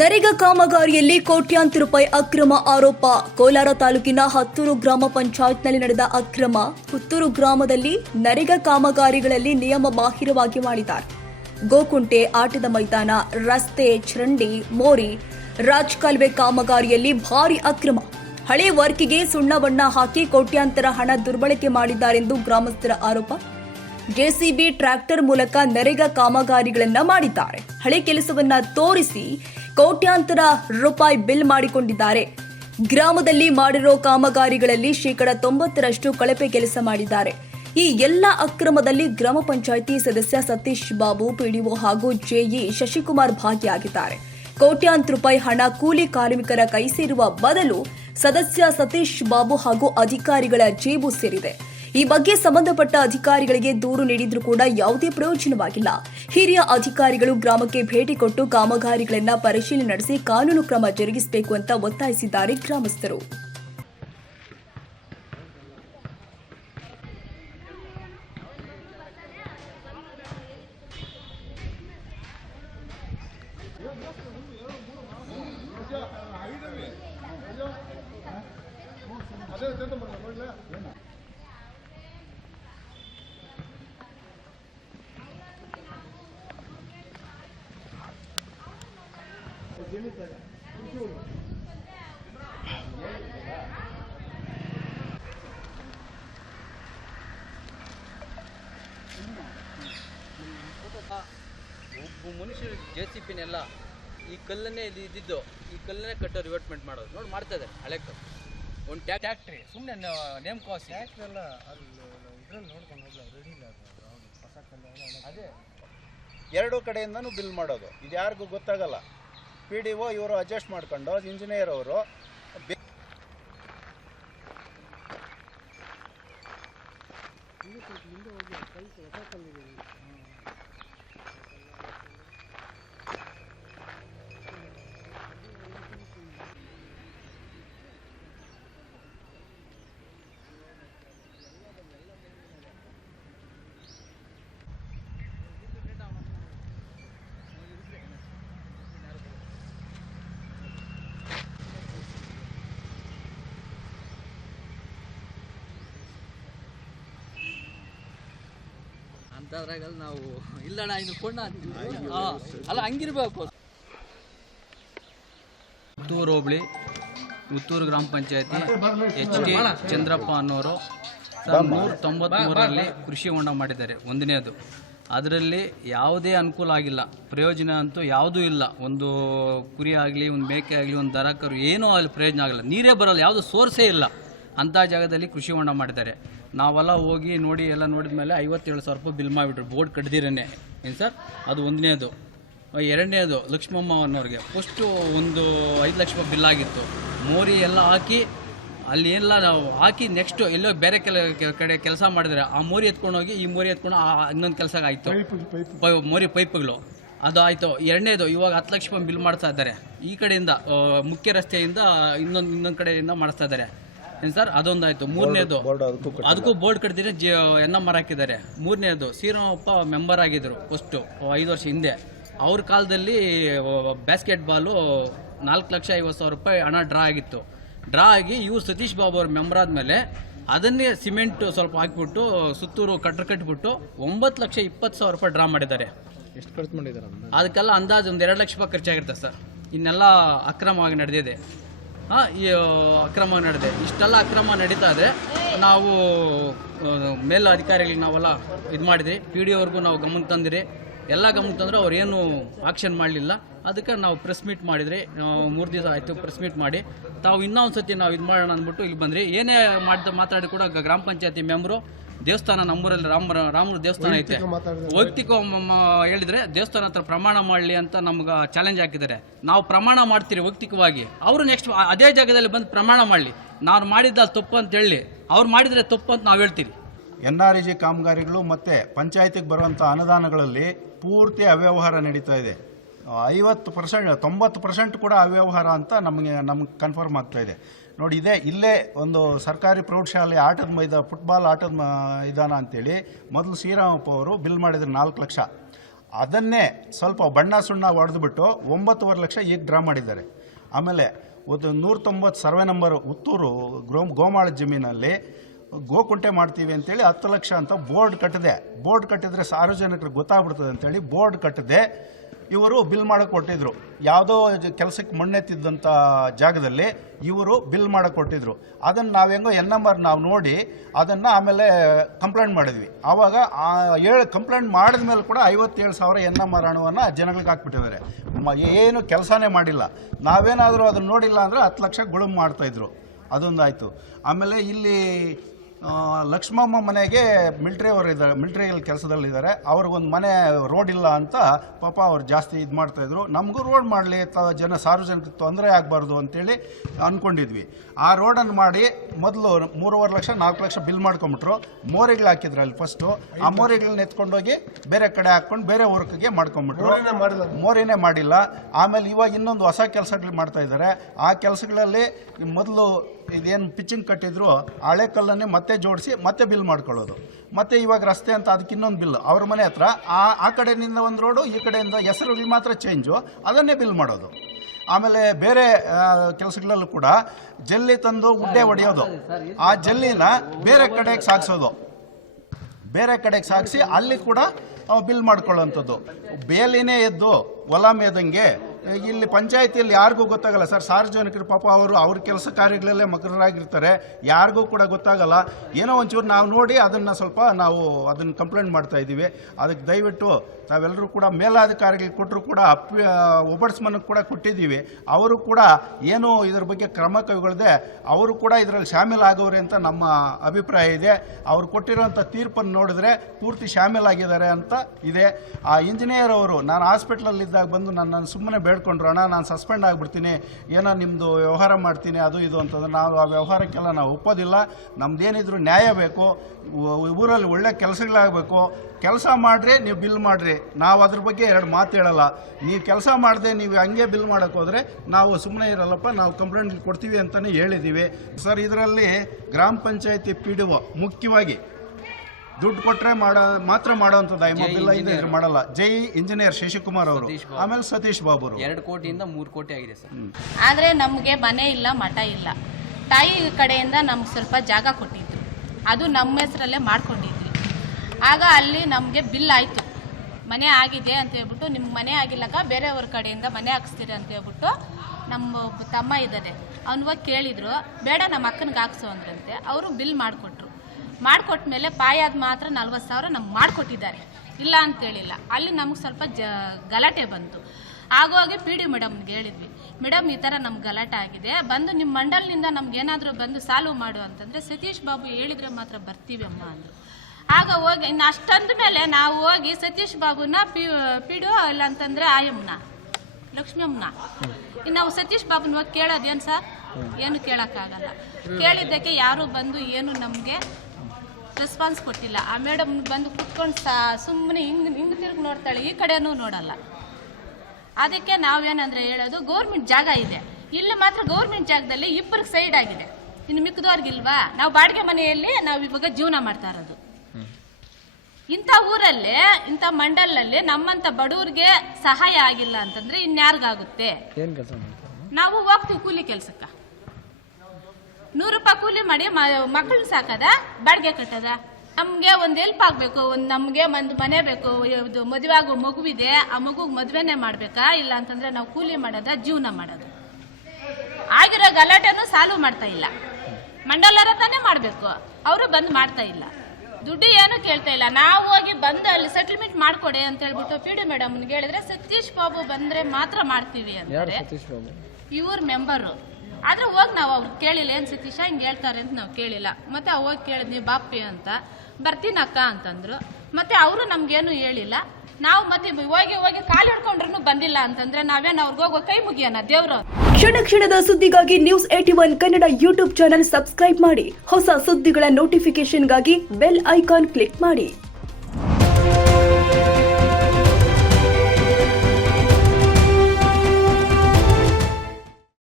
ನರೇಗಾ ಕಾಮಗಾರಿಯಲ್ಲಿ ಕೋಟ್ಯಾಂತರ ರೂಪಾಯಿ ಅಕ್ರಮ ಆರೋಪ. ಕೋಲಾರ ತಾಲೂಕಿನ ಹತ್ತೂರು ಗ್ರಾಮ ಪಂಚಾಯತ್ನಲ್ಲಿ ನಡೆದ ಅಕ್ರಮ. ಹುತ್ತೂರು ಗ್ರಾಮದಲ್ಲಿ ನರೇಗಾ ಕಾಮಗಾರಿಗಳಲ್ಲಿ ನಿಯಮ ಬಾಹಿರವಾಗಿ ಮಾಡಿದ್ದಾರೆ. ಗೋಕುಂಟೆ, ಆಟದ ಮೈದಾನ, ರಸ್ತೆ, ಚರಂಡಿ, ಮೋರಿ, ರಾಜಕಾಲುವೆ ಕಾಮಗಾರಿಯಲ್ಲಿ ಭಾರಿ ಅಕ್ರಮ. ಹಳೆ ವರ್ಕಿಗೆ ಸುಣ್ಣ ಬಣ್ಣ ಹಾಕಿ ಕೋಟ್ಯಾಂತರ ಹಣ ದುರ್ಬಳಕೆ ಮಾಡಿದ್ದಾರೆಂದು ಗ್ರಾಮಸ್ಥರ ಆರೋಪ. ಜೆಸಿಬಿ ಟ್ರ್ಯಾಕ್ಟರ್ ಮೂಲಕ ನರೇಗಾ ಕಾಮಗಾರಿಗಳನ್ನ ಮಾಡಿದ್ದಾರೆ. ಹಳೆ ಕೆಲಸವನ್ನ ತೋರಿಸಿ ಕೋಟ್ಯಾಂತರ ರೂಪಾಯಿ ಬಿಲ್ ಮಾಡಿಕೊಂಡಿದ್ದಾರೆ. ಗ್ರಾಮದಲ್ಲಿ ಮಾಡಿರೋ ಕಾಮಗಾರಿಗಳಲ್ಲಿ 90% ಕಳಪೆ ಕೆಲಸ ಮಾಡಿದ್ದಾರೆ. ಈ ಎಲ್ಲ ಅಕ್ರಮದಲ್ಲಿ ಗ್ರಾಮ ಪಂಚಾಯಿತಿ ಸದಸ್ಯ ಸತೀಶ್ ಬಾಬು, ಪಿಡಿಒ ಹಾಗೂ ಜೆಇ ಶಶಿಕುಮಾರ್ ಭಾಗಿಯಾಗಿದ್ದಾರೆ. ಕೋಟ್ಯಾಂತರ ರೂಪಾಯಿ ಹಣ ಕೂಲಿ ಕಾರ್ಮಿಕರ ಕೈ ಸೇರುವ ಬದಲು ಸದಸ್ಯ ಸತೀಶ್ ಬಾಬು ಹಾಗೂ ಅಧಿಕಾರಿಗಳ ಜೇಬು ಸೇರಿದೆ. ಈ ಬಗ್ಗೆ ಸಂಬಂಧಪಟ್ಟ ಅಧಿಕಾರಿಗಳಿಗೆ ದೂರು ನೀಡಿದ್ರೂ ಕೂಡ ಯಾವುದೇ ಪ್ರಯೋಜನವಾಗಿಲ್ಲ. ಹಿರಿಯ ಅಧಿಕಾರಿಗಳು ಗ್ರಾಮಕ್ಕೆ ಭೇಟಿ ಕೊಟ್ಟು ಕಾಮಗಾರಿಗಳನ್ನು ಪರಿಶೀಲನೆ ನಡೆಸಿ ಕಾನೂನು ಕ್ರಮ ಜರುಗಿಸಬೇಕು ಅಂತ ಒತ್ತಾಯಿಸಿದ್ದಾರೆ ಗ್ರಾಮಸ್ಥರು. ಒಬ್ಬ ಮನುಷ್ಯರು ಜೆಸಿಬಿನೆಲ್ಲ ಈ ಕಲ್ಲನ್ನೇ ಇದ್ದಿದ್ದು ಈ ಕಲ್ಲನ್ನೇ ಕಟ್ಟೋ ರಿವರ್ಟ್ಮೆಂಟ್ ಮಾಡೋದು ನೋಡಿ ಮಾಡ್ತಾ ಇದ್ದಾರೆ. ಹಳೆ ಒಂದು ಟ್ಯಾಕ್ಟ್ರಿ ಸುಮ್ಮನೆ ನೇಮಕಾಸಿ ಟ್ಯಾಕ್ಟ್ರಿ ಎಲ್ಲ ಅದು ಇದ್ರಲ್ಲಿ ನೋಡ್ಕೊಂಡು ಹೋಗಲ್ಲ, ರೆಡಿ ಇಲ್ಲ ಹೊಸ ಕಲ್ಲು. ಅದೇ ಎರಡು ಕಡೆಯಿಂದನೂ ಬಿಲ್ ಮಾಡೋದು, ಇದು ಯಾರಿಗೂ ಗೊತ್ತಾಗಲ್ಲ. PDO ಇವರು ಅಡ್ಜಸ್ಟ್ ಮಾಡ್ಕೊಂಡು ಇಂಜಿನಿಯರ್ ಅವರು ಅಂತದ್ರಾಗ ನಾವು ಇಲ್ಲಣ್ಣ ಇನ್ನು ಕೊಂಡ ಅಂತೀವಿ. ಅಲ್ಲ ಹಂಗಿರ್ಬೇಕು. ಹುತ್ತೂರು ಹೋಬಳಿ, ಹುತ್ತೂರು ಗ್ರಾಮ ಪಂಚಾಯತಿ HK ಚಂದ್ರಪ್ಪ ಅನ್ನೋರು 1993ರಲ್ಲಿ ಕೃಷಿ ಹೊಂಡ ಮಾಡಿದ್ದಾರೆ. ಒಂದನೇದು ಅದರಲ್ಲಿ ಯಾವುದೇ ಅನುಕೂಲ ಆಗಿಲ್ಲ, ಪ್ರಯೋಜನ ಅಂತೂ ಯಾವುದೂ ಇಲ್ಲ. ಒಂದು ಕುರಿ ಆಗಲಿ, ಒಂದು ಮೇಕೆ ಆಗಲಿ, ಒಂದು ದರ ಕರು ಏನೂ ಅಲ್ಲಿ ಪ್ರಯೋಜನ ಆಗಲ್ಲ. ನೀರೇ ಬರಲ್ಲ, ಯಾವುದೂ ಸೋರ್ಸೇ ಇಲ್ಲ. ಅಂಥ ಜಾಗದಲ್ಲಿ ಕೃಷಿ ಹೊಂಡ ಮಾಡಿದ್ದಾರೆ. ನಾವೆಲ್ಲ ಹೋಗಿ ನೋಡಿ ಎಲ್ಲ ನೋಡಿದ ಮೇಲೆ 57,000 ರೂಪಾಯಿ ಬಿಲ್ ಮಾಡಿಬಿಟ್ರು, ಬೋರ್ಡ್ ಕಡ್ದಿರೇ. ಏನು ಸರ್, ಅದು ಒಂದನೇದು. ಎರಡನೇದು ಲಕ್ಷ್ಮಮ್ಮ ಅನ್ನೋರಿಗೆ ಫಸ್ಟು ಒಂದು 5 ಲಕ್ಷ ರೂಪಾಯಿ ಬಿಲ್ ಆಗಿತ್ತು. ಮೋರಿ ಎಲ್ಲ ಹಾಕಿ ಅಲ್ಲಿ ಏನೆಲ್ಲ ನಾವು ಹಾಕಿ ನೆಕ್ಸ್ಟು ಎಲ್ಲೋ ಬೇರೆ ಕಡೆ ಕೆಲಸ ಮಾಡಿದರೆ ಆ ಮೋರಿ ಎತ್ಕೊಂಡೋಗಿ ಈ ಮೋರಿ ಎತ್ಕೊಂಡು ಇನ್ನೊಂದು ಕೆಲಸ ಆಯಿತು. ಮೋರಿ ಪೈಪ್ಗಳು ಅದು ಆಯಿತು. ಎರಡನೇದು ಇವಾಗ 10 ಲಕ್ಷ ರೂಪಾಯಿ ಬಿಲ್ ಮಾಡ್ತಾ ಇದ್ದಾರೆ. ಈ ಕಡೆಯಿಂದ ಮುಖ್ಯ ರಸ್ತೆಯಿಂದ ಇನ್ನೊಂದು ಕಡೆಯಿಂದ ಮಾಡಿಸ್ತಾ ಇದ್ದಾರೆ. ಏನು ಸರ್, ಅದೊಂದಾಯಿತು. ಮೂರನೇದು ಅದಕ್ಕೂ ಬೋರ್ಡ್ ಕಟ್ದಿದ್ರೆ NMR ಹಾಕಿದ್ದಾರೆ. ಮೂರನೇದು ಶ್ರೀರಾಮಪ್ಪ ಮೆಂಬರ್ ಆಗಿದ್ದರು ಫಸ್ಟು 5 ವರ್ಷ ಹಿಂದೆ. ಅವ್ರ ಕಾಲದಲ್ಲಿ ಬ್ಯಾಸ್ಕೆಟ್ಬಾಲು 4,50,000 ರೂಪಾಯಿ ಹಣ ಡ್ರಾ ಆಗಿತ್ತು. ಡ್ರಾ ಆಗಿ ಇವ್ರು ಸತೀಶ್ ಬಾಬು ಅವ್ರ ಮೆಂಬರ್ ಆದಮೇಲೆ ಅದನ್ನೇ ಸಿಮೆಂಟ್ ಸ್ವಲ್ಪ ಹಾಕಿಬಿಟ್ಟು ಸುತ್ತೂರು ಕಟ್ಟಿಬಿಟ್ಟು 9,20,000 ರೂಪಾಯಿ ಡ್ರಾ ಮಾಡಿದ್ದಾರೆ. ಎಷ್ಟು ಖರ್ಚು ಮಾಡಿದ್ದಾರೆ? ಅದಕ್ಕೆಲ್ಲ ಅಂದಾಜು ಒಂದು 2 ಲಕ್ಷ ರೂಪಾಯಿ ಖರ್ಚಾಗಿರುತ್ತೆ ಸರ್. ಇನ್ನೆಲ್ಲ ಅಕ್ರಮವಾಗಿ ನಡೆದಿದೆ. ಈ ಅಕ್ರಮ ನಡೆದಿದೆ. ಇಷ್ಟೆಲ್ಲ ಅಕ್ರಮ ನಡೀತಾ ಇದೆ. ನಾವು ಮೇಲ್ ಅಧಿಕಾರಿಗಳಿಗೆ ನಾವೆಲ್ಲ ಇದು ಮಾಡಿದ್ರಿ, PDO ಅವ್ರಿಗೂ ನಾವು ಗಮನ ತಂದಿರಿ. ಎಲ್ಲ ಗಮನ ತಂದ್ರೆ ಅವ್ರು ಏನು ಆಕ್ಷನ್ ಮಾಡಲಿಲ್ಲ. ಅದಕ್ಕೆ ನಾವು ಪ್ರೆಸ್ ಮೀಟ್ ಮಾಡಿದ್ರಿ. 3 ದಿವಸ ಆಯಿತು ಪ್ರೆಸ್ ಮೀಟ್ ಮಾಡಿ. ತಾವು ಇನ್ನೊಂದು ಸತಿ ನಾವು ಇದು ಮಾಡೋಣ ಅಂದ್ಬಿಟ್ಟು ಇಲ್ಲಿ ಬಂದ್ರಿ. ಏನೇ ಮಾತಾಡಿ ಕೂಡ ಗ್ರಾಮ ಪಂಚಾಯತಿ ಮೆಂಬರು ದೇವಸ್ಥಾನ, ನಮ್ಮೂರಲ್ಲಿ ರಾಮನ ದೇವಸ್ಥಾನ ಐತೆ, ವೈಯಕ್ತಿಕ ಹೇಳಿದ್ರೆ ದೇವಸ್ಥಾನ ಹತ್ರ ಪ್ರಮಾಣ ಮಾಡಲಿ ಅಂತ ನಮ್ಗೆ ಚಾಲೆಂಜ್ ಹಾಕಿದ್ದಾರೆ. ನಾವು ಪ್ರಮಾಣ ಮಾಡ್ತೀರಿ ವೈಯಕ್ತಿಕವಾಗಿ, ಅವರು ನೆಕ್ಸ್ಟ್ ಅದೇ ಜಾಗದಲ್ಲಿ ಬಂದು ಪ್ರಮಾಣ ಮಾಡಲಿ. ನಾನು ಮಾಡಿದ್ದ ತಪ್ಪು ಅಂತ ಹೇಳಿ, ಅವ್ರು ಮಾಡಿದರೆ ತಪ್ಪು ಅಂತ ನಾವು ಹೇಳ್ತೀವಿ. NREG ಕಾಮಗಾರಿಗಳು ಮತ್ತು ಪಂಚಾಯತಿಗೆ ಬರುವಂಥ ಅನುದಾನಗಳಲ್ಲಿ ಪೂರ್ತಿ ಅವ್ಯವಹಾರ ನಡೀತಾ ಇದೆ. 50%, 90% ಕೂಡ ಅವ್ಯವಹಾರ ಅಂತ ನಮಗೆ ಕನ್ಫರ್ಮ್ ಆಗ್ತಾ ಇದೆ. ನೋಡಿ, ಇಲ್ಲೇ ಒಂದು ಸರ್ಕಾರಿ ಪ್ರೌಢಶಾಲೆ ಫುಟ್ಬಾಲ್ ಆಟದ ಮೈದಾನ ಅಂತೇಳಿ ಮೊದಲು ಶ್ರೀರಾಮಪ್ಪ ಅವರು ಬಿಲ್ ಮಾಡಿದ್ರು 4 ಲಕ್ಷ. ಅದನ್ನೇ ಸ್ವಲ್ಪ ಬಣ್ಣ ಸುಣ್ಣ ಹೊಡೆದ್ಬಿಟ್ಟು 9.5 ಲಕ್ಷ ಈಗ ಡ್ರಾ ಮಾಡಿದ್ದಾರೆ. ಆಮೇಲೆ ಒಂದು 190 ಸರ್ವೆ ನಂಬರ್ ಉತ್ತೂರು ಗೋಮಾಳ ಜಮೀನಲ್ಲಿ ಗೋಕುಂಟೆ ಮಾಡ್ತೀವಿ ಅಂತೇಳಿ 10 ಲಕ್ಷ ಅಂತ ಬೋರ್ಡ್ ಕಟ್ಟಿದ್ರೆ ಸಾರ್ವಜನಿಕರಿಗೆ ಗೊತ್ತಾಗ್ಬಿಡ್ತದೆ ಅಂತೇಳಿ ಬೋರ್ಡ್ ಕಟ್ಟದೆ ಇವರು ಬಿಲ್ ಮಾಡೋಕ್ಕೆ ಕೊಟ್ಟಿದ್ರು. ಯಾವುದೋ ಕೆಲಸಕ್ಕೆ ಮಣ್ಣೆತ್ತಿದ್ದಂಥ ಜಾಗದಲ್ಲಿ ಇವರು ಬಿಲ್ ಮಾಡೋಕ್ಕೆ ಕೊಟ್ಟಿದ್ರು. ಅದನ್ನು ನಾವು ಹೆಂಗೋ NMR ನಾವು ನೋಡಿ ಅದನ್ನು ಆಮೇಲೆ ಕಂಪ್ಲೇಂಟ್ ಮಾಡಿದ್ವಿ. ಆವಾಗ ಕಂಪ್ಲೇಂಟ್ ಮಾಡಿದ ಮೇಲೆ ಕೂಡ 57,000 NMR ಹಣವನ್ನು ಜನಗಳಿಗೆ ಹಾಕ್ಬಿಟ್ಟಿದ್ದಾರೆ. ಏನು ಕೆಲಸನೇ ಮಾಡಿಲ್ಲ. ನಾವೇನಾದರೂ ಅದನ್ನು ನೋಡಿಲ್ಲ ಅಂದರೆ 10 ಲಕ್ಷ ಗುಳುಮ್ ಮಾಡ್ತಾಯಿದ್ರು. ಅದೊಂದಾಯಿತು. ಆಮೇಲೆ ಇಲ್ಲಿ ಲಕ್ಷ್ಮಮ್ಮ ಮನೆಗೆ ಮಿಲಿಟರಿಯಲ್ಲಿ ಕೆಲಸದಲ್ಲಿದ್ದಾರೆ. ಅವ್ರಿಗೊಂದು ಮನೆ ರೋಡ್ ಇಲ್ಲ ಅಂತ ಪಾಪ ಅವ್ರು ಜಾಸ್ತಿ ಇದು ಮಾಡ್ತಾಯಿದ್ರು. ನಮಗೂ ರೋಡ್ ಮಾಡಲಿ, ಸಾರ್ವಜನಿಕರಿಗೆ ತೊಂದರೆ ಆಗಬಾರ್ದು ಅಂತೇಳಿ ಅಂದ್ಕೊಂಡಿದ್ವಿ. ಆ ರೋಡನ್ನು ಮಾಡಿ ಮೊದಲು 3.5 ಲಕ್ಷ 4 ಲಕ್ಷ ಬಿಲ್ ಮಾಡ್ಕೊಂಬಿಟ್ರು. ಮೋರಿಗಳು ಹಾಕಿದ್ರು ಅಲ್ಲಿ ಫಸ್ಟು. ಆ ಮೋರಿಗಳನ್ನ ಎತ್ಕೊಂಡೋಗಿ ಬೇರೆ ಕಡೆ ಹಾಕ್ಕೊಂಡು ಬೇರೆ ವರ್ಕ್ಗೆ ಮಾಡ್ಕೊಂಬಿಟ್ರು. ಮೋರಿನೇ ಮಾಡಿಲ್ಲ. ಆಮೇಲೆ ಇವಾಗ ಇನ್ನೊಂದು ಹೊಸ ಕೆಲಸಗಳು ಮಾಡ್ತಾ ಇದ್ದಾರೆ. ಆ ಕೆಲಸಗಳಲ್ಲಿ ಮೊದಲು ಇದೇನು ಪಿಚ್ಚಿಂಗ್ ಕಟ್ಟಿದ್ರು ಹಳೆ ಕಲ್ಲನ್ನೇ ಮತ್ತೆ ಜೋಡಿಸಿ ಮತ್ತೆ ಬಿಲ್ ಮಾಡ್ಕೊಳ್ಳೋದು. ಮತ್ತೆ ಇವಾಗ ರಸ್ತೆ ಅಂತ ಅದಕ್ಕೆ ಇನ್ನೊಂದು ಬಿಲ್ ಅವ್ರ ಮನೆ ಹತ್ರ ಆ ಕಡೆಯಿಂದ ಒಂದು ರೋಡು, ಈ ಕಡೆಯಿಂದ ಹೆಸರುಗಳು ಮಾತ್ರ ಚೇಂಜು, ಅದನ್ನೇ ಬಿಲ್ ಮಾಡೋದು. ಆಮೇಲೆ ಬೇರೆ ಕೆಲಸಗಳಲ್ಲೂ ಕೂಡ ಜಲ್ಲಿ ತಂದು ಉಡ್ಡೆ ಹೊಡೆಯೋದು, ಆ ಜಲ್ಲಿನ ಬೇರೆ ಕಡೆಗೆ ಸಾಗಿಸಿ ಅಲ್ಲಿ ಕೂಡ ಬಿಲ್ ಮಾಡ್ಕೊಳ್ಳೋವಂಥದ್ದು. ಬೇಲಿನೇ ಎದ್ದು ಹೊಲ ಮೇದಂಗೆ ಇಲ್ಲಿ ಪಂಚಾಯತಿಯಲ್ಲಿ ಯಾರಿಗೂ ಗೊತ್ತಾಗಲ್ಲ ಸರ್. ಸಾರ್ವಜನಿಕರು ಪಾಪ ಅವ್ರ ಕೆಲಸ ಕಾರ್ಯಗಳಲ್ಲೇ ಮಗ್ನರಾಗಿರ್ತಾರೆ, ಯಾರಿಗೂ ಕೂಡ ಗೊತ್ತಾಗಲ್ಲ. ಏನೋ ಒಂಚೂರು ನಾವು ನೋಡಿ ಅದನ್ನು ಕಂಪ್ಲೇಂಟ್ ಮಾಡ್ತಾ ಇದ್ದೀವಿ. ಅದಕ್ಕೆ ದಯವಿಟ್ಟು ತಾವೆಲ್ಲರೂ ಕೂಡ ಮೇಲಾಧಿಕಾರಿಗಳಿಗೆ ಕೊಟ್ಟರು ಕೂಡ ಒಬಡ್ಸ್ಮನ್ಗೆ ಕೂಡ ಕೊಟ್ಟಿದ್ದೀವಿ. ಅವರು ಕೂಡ ಏನು ಇದ್ರ ಬಗ್ಗೆ ಕ್ರಮ ಕೈಗೊಳ್ಳದೆ ಅವರು ಕೂಡ ಇದರಲ್ಲಿ ಶಾಮೀಲಾಗವ್ರೆ ಅಂತ ನಮ್ಮ ಅಭಿಪ್ರಾಯ ಇದೆ. ಅವ್ರು ಕೊಟ್ಟಿರೋಂಥ ತೀರ್ಪನ್ನು ನೋಡಿದ್ರೆ ಪೂರ್ತಿ ಶಾಮೀಲಾಗಿದ್ದಾರೆ ಅಂತ ಇದೆ. ಆ ಇಂಜಿನಿಯರ್ ಅವರು ನಾನು ಹಾಸ್ಪಿಟ್ಲಲ್ಲಿದ್ದಾಗ ಬಂದು ನನ್ನನ್ನು ಸುಮ್ಮನೆ ಬೇಡ್ಕೊಂಡ್ರು, ಅಣ್ಣ ನಾನು ಸಸ್ಪೆಂಡ್ ಆಗಿಬಿಡ್ತೀನಿ, ಏನೋ ನಿಮ್ಮದು ವ್ಯವಹಾರ ಮಾಡ್ತೀನಿ ಅದು ಇದು ಅಂತಂದ್ರೆ ನಾವು ಆ ವ್ಯವಹಾರಕ್ಕೆಲ್ಲ ನಾವು ಒಪ್ಪೋದಿಲ್ಲ. ನಮ್ದೇನಿದ್ರು ನ್ಯಾಯ ಬೇಕು, ಊರಲ್ಲಿ ಒಳ್ಳೆ ಕೆಲಸಗಳಾಗಬೇಕು. ಕೆಲಸ ಮಾಡಿರಿ, ನೀವು ಬಿಲ್ ಮಾಡಿರಿ, ನಾವು ಅದ್ರ ಬಗ್ಗೆ 2 ಮಾತು ಹೇಳಲ್ಲ. ನೀವು ಕೆಲಸ ಮಾಡದೆ ನೀವು ಹಂಗೆ ಬಿಲ್ ಮಾಡೋಕ್ಕೆ ಹೋದರೆ ನಾವು ಸುಮ್ಮನೆ ಇರಲ್ಲಪ್ಪ, ನಾವು ಕಂಪ್ಲೇಂಟ್ ಕೊಡ್ತೀವಿ ಅಂತಲೇ ಹೇಳಿದ್ದೀವಿ ಸರ್. ಇದರಲ್ಲಿ ಗ್ರಾಮ ಪಂಚಾಯತಿ PDO ಮುಖ್ಯವಾಗಿ ದುಡ್ಡು ಕೊಟ್ಟರೆ ಮಾತ್ರ ಮಾಡೋವಂಥದ್ದು. ಐಮೊಬಿಲ್ಲ ಇದ್ರೆ ಮಾಡಲ್ಲ. ಜೈ ಇಂಜಿನಿಯರ್ ಶಶಿಕುಮಾರ್ ಅವರು, ಆಮೇಲೆ ಸತೀಶ್ ಬಾಬು ಅವರು 2 ಕೋಟಿಯಿಂದ 3 ಕೋಟಿ ಆಗಿದೆ ಸರ್. ಆದರೆ ನಮಗೆ ಮನೆ ಇಲ್ಲ, ಮಠ ಇಲ್ಲ. ತಾಯಿ ಕಡೆಯಿಂದ ನಮ್ಗೆ ಸ್ವಲ್ಪ ಜಾಗ ಕೊಟ್ಟಿದ್ರು, ಅದು ನಮ್ಮ ಹೆಸರಲ್ಲೇ ಮಾಡ್ಕೊಂಡಿದ್ವಿ. ಆಗ ಅಲ್ಲಿ ನಮಗೆ ಬಿಲ್ ಆಯಿತು, ಮನೆ ಆಗಿದೆ ಅಂತ ಹೇಳ್ಬಿಟ್ಟು, ನಿಮ್ಮ ಮನೆ ಆಗಿಲ್ಲಕ ಬೇರೆಯವ್ರ ಕಡೆಯಿಂದ ಮನೆ ಹಾಕ್ಸ್ತೀರಿ ಅಂತ ಹೇಳ್ಬಿಟ್ಟು ನಮ್ಮ ಒಬ್ಬ ತಮ್ಮ ಇದ್ದಾರೆ, ಅವನು ಕೇಳಿದ್ರು. ಬೇಡ ನಮ್ಮ ಅಕ್ಕನಿಗೆ ಹಾಕ್ಸು ಅಂದ್ರಂತೆ. ಅವರು ಬಿಲ್ ಮಾಡಿಕೊಟ್ರು. ಮಾಡಿಕೊಟ್ಮೇಲೆ ಪಾಯಾದ ಮಾತ್ರ 40,000 ನಮ್ಗೆ ಮಾಡಿಕೊಟ್ಟಿದ್ದಾರೆ, ಇಲ್ಲ ಅಂತೇಳಿಲ್ಲ. ಅಲ್ಲಿ ನಮ್ಗೆ ಸ್ವಲ್ಪ ಗಲಾಟೆ ಬಂತು. ಆಗೋಗಿ PD ಮೇಡಮ್ಗೆ ಹೇಳಿದ್ವಿ, ಮೇಡಮ್ ಈ ಥರ ನಮ್ಗೆ ಗಲಾಟೆ ಆಗಿದೆ, ಬಂದು ನಿಮ್ಮ ಮಂಡಲ್ನಿಂದ ನಮ್ಗೇನಾದರೂ ಬಂದು ಸಾಲ್ವ್ ಮಾಡು ಅಂತಂದರೆ ಸತೀಶ್ ಬಾಬು ಹೇಳಿದ್ರೆ ಮಾತ್ರ ಬರ್ತೀವಿ ಅಮ್ಮ ಅಂದರು. ಆಗ ಹೋಗಿ ಇನ್ನು ಅಷ್ಟಂದ ಮೇಲೆ ನಾವು ಹೋಗಿ ಸತೀಶ್ ಬಾಬುನ PDO ಇಲ್ಲ ಅಂತಂದರೆ ಆಯಮ್ಮನ ಲಕ್ಷ್ಮಿ ಅಮ್ಮನ ನಾವು ಸತೀಶ್ ಬಾಬುನ ಹೋಗಿ ಕೇಳೋದೇನು ಸರ್? ಏನು ಕೇಳೋಕ್ಕಾಗಲ್ಲ. ಕೇಳಿದ್ದಕ್ಕೆ ಯಾರು ಬಂದು ಏನು ನಮಗೆ ರೆಸ್ಪಾನ್ಸ್ ಕೊಟ್ಟಿಲ್ಲ. ಆ ಮೇಡಮ್ ಬಂದು ಕುತ್ಕೊಂಡು ಸುಮ್ಮನೆ ಹಿಂಗೆ ತಿರುಗಿ ನೋಡ್ತಾಳೆ, ಈ ಕಡೆನೂ ನೋಡಲ್ಲ. ಅದಕ್ಕೆ ನಾವೇನಂದ್ರೆ ಹೇಳೋದು, ಗೌರ್ಮೆಂಟ್ ಜಾಗ ಇದೆ, ಇಲ್ಲಿ ಮಾತ್ರ ಗೌರ್ಮೆಂಟ್ ಜಾಗದಲ್ಲಿ 2 ಸೈಡ್ ಆಗಿದೆ, ಇನ್ನು ಮಿಕ್ಕದವ್ರಿಗಿಲ್ವಾ? ನಾವು ಬಾಡಿಗೆ ಮನೆಯಲ್ಲಿ ನಾವು ಇವಾಗ ಜೀವನ ಮಾಡ್ತಾ ಇರೋದು. ಇಂಥ ಊರಲ್ಲಿ, ಇಂಥ ಮಂಡಲಲ್ಲಿ ನಮ್ಮಂಥ ಬಡವ್ರಿಗೆ ಸಹಾಯ ಆಗಿಲ್ಲ ಅಂತಂದ್ರೆ ಇನ್ಯಾರಿಗಾಗುತ್ತೆ? ನಾವು ಹೋಗ್ತೀವಿ ಕೂಲಿ ಕೆಲ್ಸಕ್ಕೆ, 100 ರೂಪಾಯಿ ಕೂಲಿ ಮಾಡಿ ಮಕ್ಕಳನ್ನ ಸಾಕದ, ಬಾಡಿಗೆ ಕಟ್ಟದ. ನಮಗೆ ಒಂದು ಹೆಲ್ಪ್ ಆಗಬೇಕು, ನಮಗೆ ಒಂದು ಮನೆ ಬೇಕು, ಇದು ಮದುವೆ ಆಗೋ ಮಗುವಿದೆ, ಆ ಮಗುಗೆ ಮದುವೆನೇ ಮಾಡಬೇಕಾ? ಇಲ್ಲ ಅಂತಂದರೆ ನಾವು ಕೂಲಿ ಮಾಡೋದ, ಜೀವನ ಮಾಡೋದು. ಆಗಿರೋ ಗಲಾಟೆನೂ ಸಾಲ್ವ್ ಮಾಡ್ತಾ ಇಲ್ಲ. ಮಂಡಲರ ತಾನೇ ಮಾಡಬೇಕು, ಅವರು ಬಂದು ಮಾಡ್ತಾ ಇಲ್ಲ. ದುಡ್ಡು ಏನು ಕೇಳ್ತಾ ಇಲ್ಲ. ನಾವು ಹೋಗಿ ಬಂದು ಅಲ್ಲಿ ಸೆಟಲ್ಮೆಂಟ್ ಮಾಡ್ಕೊಡಿ ಅಂತ ಹೇಳ್ಬಿಟ್ಟು PD ಮೇಡಮ್ಗೆ ಹೇಳಿದ್ರೆ ಸತೀಶ್ ಬಾಬು ಬಂದರೆ ಮಾತ್ರ ಮಾಡ್ತೀವಿ ಅಂತಾರೆ. ಇವ್ರ ಮೆಂಬರು. ಆದ್ರೆ ಹೋಗಿ ನಾವು ಅವ್ರು ಕೇಳಿಲ್ಲ, ಏನು ಸತೀಶ ಹಿಂಗೆ ಹೇಳ್ತಾರೆ ಅಂತ ನಾವು ಕೇಳಿಲ್ಲ. ಮತ್ತೆ ಹೋಗಿ ಕೇಳಿದ್ನಿ, ಬಾಪಿ ಅಂತ, ಬರ್ತೀನಕ್ಕ ಅಂತಂದ್ರು. ಮತ್ತೆ ಅವರು ನಮ್ಗೇನು ಹೇಳಿಲ್ಲ. ನಾವು ಮತ್ತೆ ಹೋಗಿ ಕಾಲು ಹಿಡ್ಕೊಂಡ್ರು ಬಂದಿಲ್ಲ ಅಂತಂದ್ರೆ ನಾವೇನು ಅವ್ರಿಗೆ ಹೋಗೋ ಕೈ ಮುಗಿಯೋಣ ದೇವ್ರು? ಕ್ಷಣ ಕ್ಷಣದ ಸುದ್ದಿಗಾಗಿ News 81 Kannada YouTube channel subscribe ಮಾಡಿ. ಹೊಸ ಸುದ್ದಿಗಳ ನೋಟಿಫಿಕೇಶನ್ಗಾಗಿ ಬೆಲ್ ಐಕಾನ್ ಕ್ಲಿಕ್ ಮಾಡಿ.